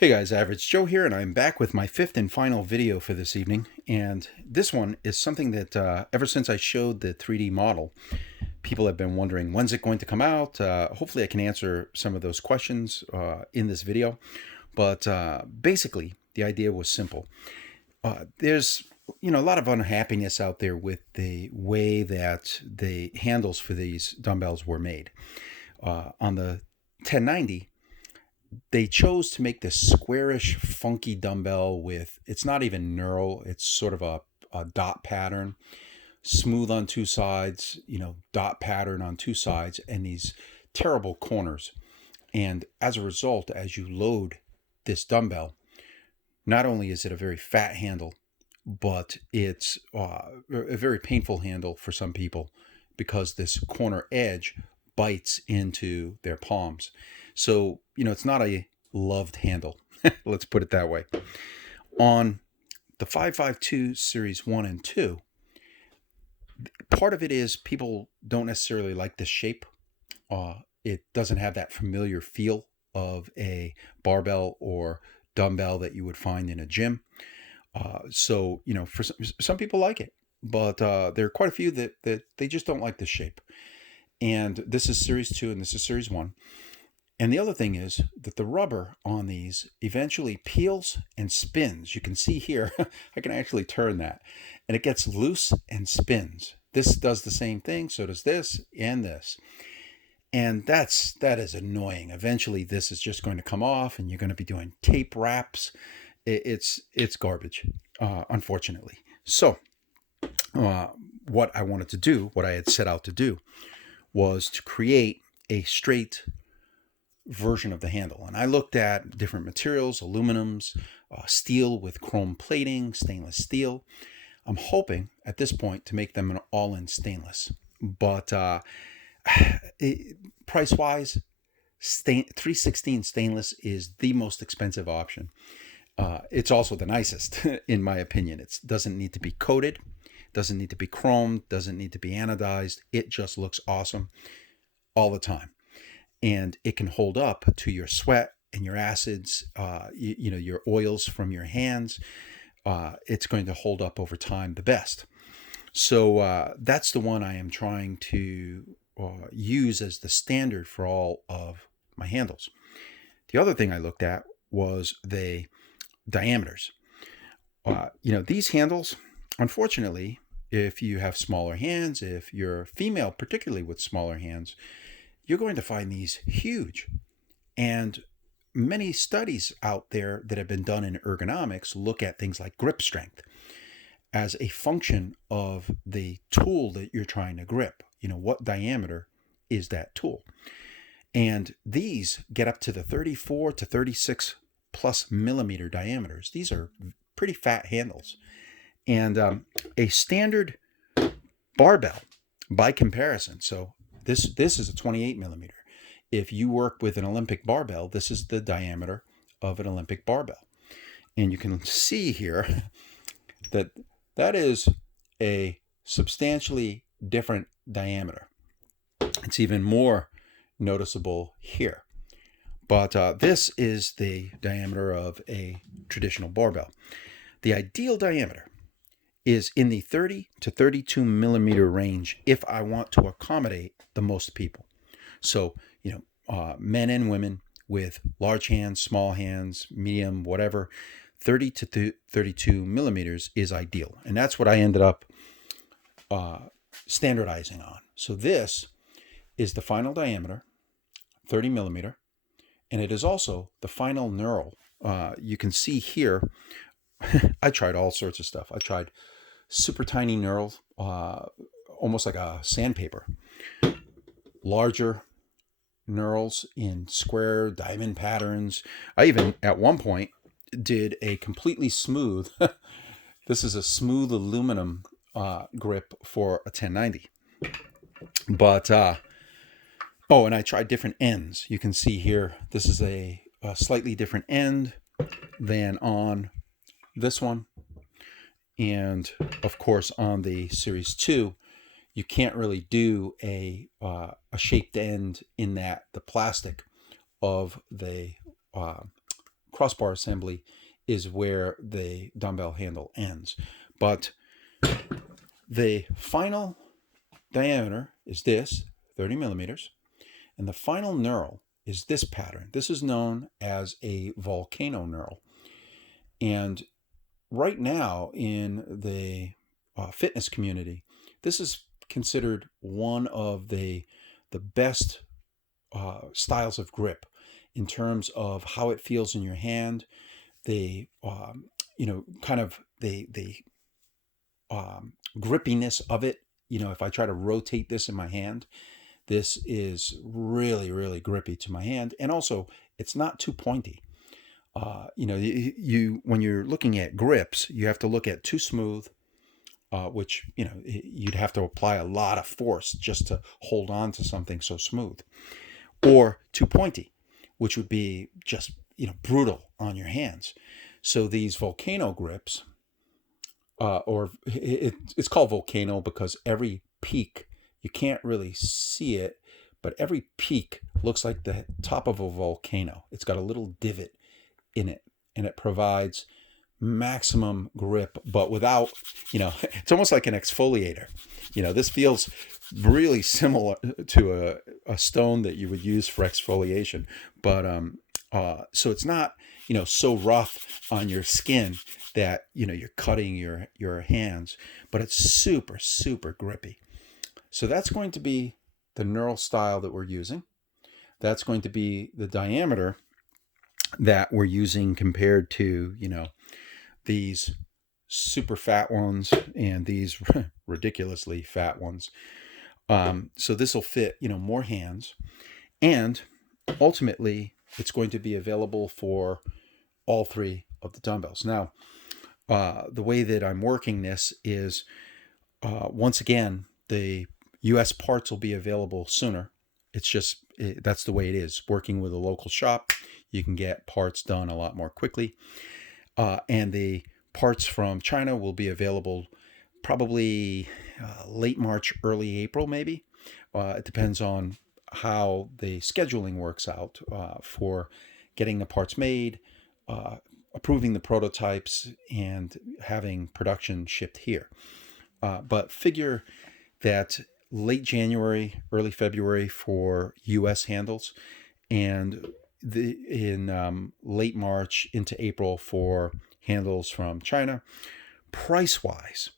Hey guys, Average Joe here, and I'm back with my fifth and final video for this evening. And this one is something that ever since I showed the 3D model, people have been wondering, when's it going to come out? Hopefully I can answer some of those questions in this video. But basically, the idea was simple. There's a lot of unhappiness out there with the way that the handles for these dumbbells were made. On the 1090, they chose to make this squarish, funky dumbbell with, it's not even knurl, it's sort of a dot pattern, smooth on two sides, dot pattern on two sides, and these terrible corners. And as a result, as you load this dumbbell, not only is it a very fat handle, but it's a very painful handle for some people because this corner edge bites into their palms. So, it's not a loved handle. Let's put it that way. On the 552 Series 1 and 2, part of it is people don't necessarily like this shape. It doesn't have that familiar feel of a barbell or dumbbell that you would find in a gym. So, for some people like it, but there are quite a few that they just don't like this shape. And this is Series 2 and this is Series 1. And the other thing is that the rubber on these eventually peels and spins. You can see here, I can actually turn that, and it gets loose and spins. This does the same thing, so does this and this. And that is annoying. Eventually this is just going to come off and you're going to be doing tape wraps. It's garbage, unfortunately. So what I wanted to do, what I had set out to do, was to create a straight version of the handle. And I looked at different materials, aluminums, steel with chrome plating, stainless steel. I'm hoping at this point to make them an all-in stainless. But price-wise, 316 stainless is the most expensive option. It's also the nicest, in my opinion. It doesn't need to be coated, doesn't need to be chromed, doesn't need to be anodized. It just looks awesome all the time. And it can hold up to your sweat and your acids, your oils from your hands. It's going to hold up over time the best. So that's the one I am trying to use as the standard for all of my handles. The other thing I looked at was the diameters. These handles, unfortunately, if you have smaller hands, if you're female, particularly with smaller hands, you're going to find these huge. And many studies out there that have been done in ergonomics look at things like grip strength as a function of the tool that you're trying to grip. What diameter is that tool? And these get up to the 34 to 36 plus millimeter diameters. These are pretty fat handles. And a standard barbell, by comparison, so this is a 28 millimeter. If you work with an Olympic barbell, this is the diameter of an Olympic barbell. And you can see here that is a substantially different diameter. It's even more noticeable here. But this is the diameter of a traditional barbell. The ideal diameter is in the 30 to 32 millimeter range if I want to accommodate the most people. So, men and women with large hands, small hands, medium, whatever, 30 to 32 millimeters is ideal. And that's what I ended up standardizing on. So this is the final diameter, 30 millimeter, and it is also the final knurl. You can see here, I tried all sorts of stuff. I tried super tiny knurls, almost like a sandpaper. Larger knurls in square diamond patterns. I even at one point did a completely smooth, this is a smooth aluminum grip for a 1090. But, and I tried different ends. You can see here, this is a slightly different end than on this one. And of course, on the Series 2, you can't really do a shaped end in that the plastic of the crossbar assembly is where the dumbbell handle ends. But the final diameter is this, 30 millimeters, and the final knurl is this pattern. This is known as a volcano knurl. And right now in the fitness community, this is considered one of the best styles of grip in terms of how it feels in your hand, the kind of the grippiness of it. If I try to rotate this in my hand, this is really, really grippy to my hand, and also it's not too pointy. When you're looking at grips, you have to look at too smooth, which you'd have to apply a lot of force just to hold on to something so smooth, or too pointy, which would be just brutal on your hands. So these volcano grips, it's called volcano because every peak, you can't really see it, but every peak looks like the top of a volcano. It's got a little divot in it, and it provides maximum grip, but without, it's almost like an exfoliator. This feels really similar to a stone that you would use for exfoliation, but so it's not so rough on your skin that you're cutting your hands, but it's super, super grippy. So that's going to be the knurl style that we're using. That's going to be the diameter that we're using compared to these super fat ones and these ridiculously fat ones. So this will fit more hands, and ultimately it's going to be available for all three of the dumbbells. Now, the way that I'm working this is, once again, the US parts will be available sooner. It's just, that's the way it is. Working with a local shop, you can get parts done a lot more quickly. And the parts from China will be available probably late March, early April, maybe. It depends on how the scheduling works out for getting the parts made, approving the prototypes, and having production shipped here. But figure that late January, early February for US handles, and in late March into April for handles from China. Price-wise,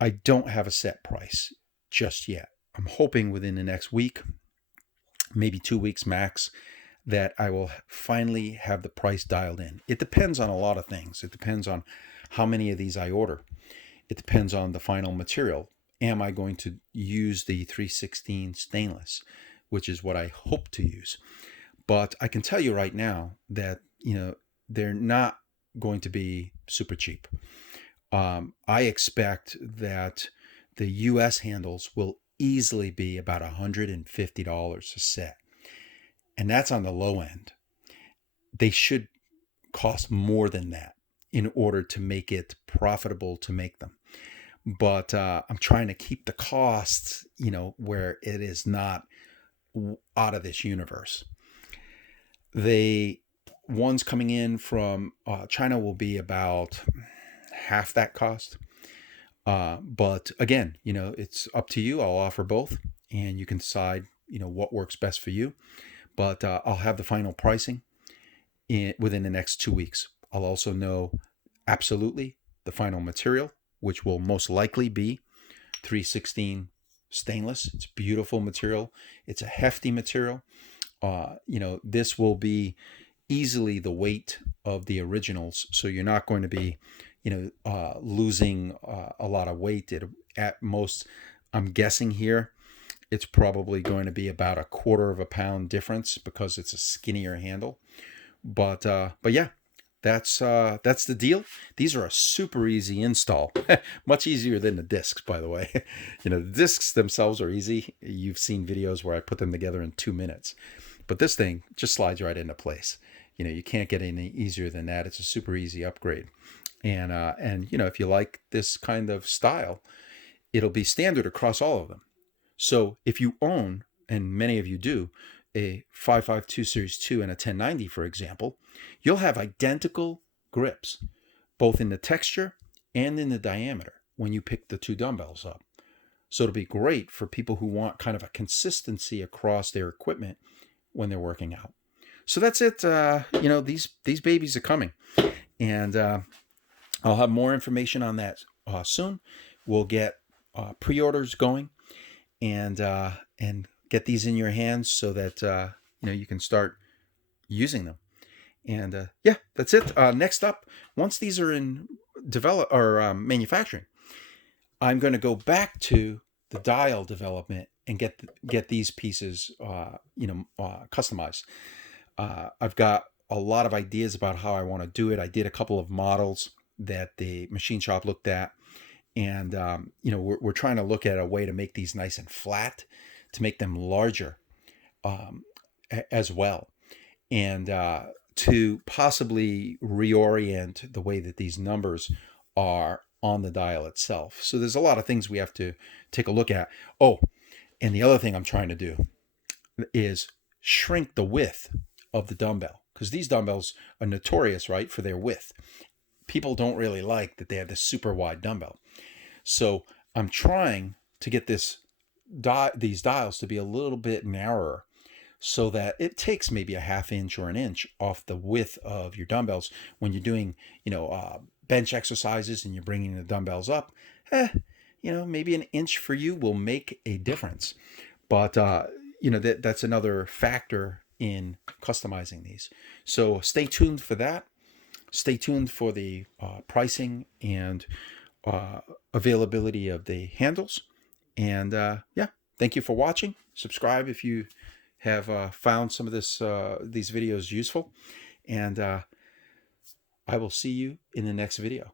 I don't have a set price just yet. I'm hoping within the next week, maybe 2 weeks max, that I will finally have the price dialed in. It depends on a lot of things. It depends on how many of these I order. It depends on the final material. Am I going to use the 316 stainless, which is what I hope to use? But I can tell you right now that, they're not going to be super cheap. I expect that the US handles will easily be about $150 a set. And that's on the low end. They should cost more than that in order to make it profitable to make them. But I'm trying to keep the costs, where it is not out of this universe. The ones coming in from China will be about half that cost. But again, it's up to you. I'll offer both, and you can decide, what works best for you. But I'll have the final pricing within the next 2 weeks. I'll also know absolutely the final material, which will most likely be 316 stainless. It's beautiful material. It's a hefty material. This will be easily the weight of the originals. So you're not going to be, losing a lot of weight. At most, I'm guessing here, it's probably going to be about 1/4 pound difference because it's a skinnier handle. But yeah, that's the deal. These are a super easy install, much easier than the discs, by the way. The discs themselves are easy. You've seen videos where I put them together in 2 minutes, but this thing just slides right into place. You can't get any easier than that. It's a super easy upgrade. And if you like this kind of style, it'll be standard across all of them. So if you own, and many of you do, a 552 Series 2 and a 1090, for example, you'll have identical grips, both in the texture and in the diameter when you pick the two dumbbells up. So it'll be great for people who want kind of a consistency across their equipment when they're working out. So that's it. These babies are coming, and I'll have more information on that soon. We'll get pre-orders going, and get these in your hands so that you can start using them. And yeah, that's it. Next up, once these are in manufacturing, I'm going to go back to the dial development and get these pieces customized. I've got a lot of ideas about how I want to do it. I did a couple of models that the machine shop looked at, and we're trying to look at a way to make these nice and flat, to make them larger as well, and to possibly reorient the way that these numbers are on the dial itself. So there's a lot of things we have to take a look at. Oh, and the other thing I'm trying to do is shrink the width of the dumbbell, because these dumbbells are notorious, right, for their width. People don't really like that they have this super wide dumbbell. So I'm trying to get these dials to be a little bit narrower, so that it takes maybe a ½ inch or an inch off the width of your dumbbells when you're doing, bench exercises and you're bringing the dumbbells up. Maybe an inch for you will make a difference. But, that's another factor in customizing these. So stay tuned for that. Stay tuned for the pricing and availability of the handles. And thank you for watching. Subscribe if you have found some of these videos useful. And I will see you in the next video.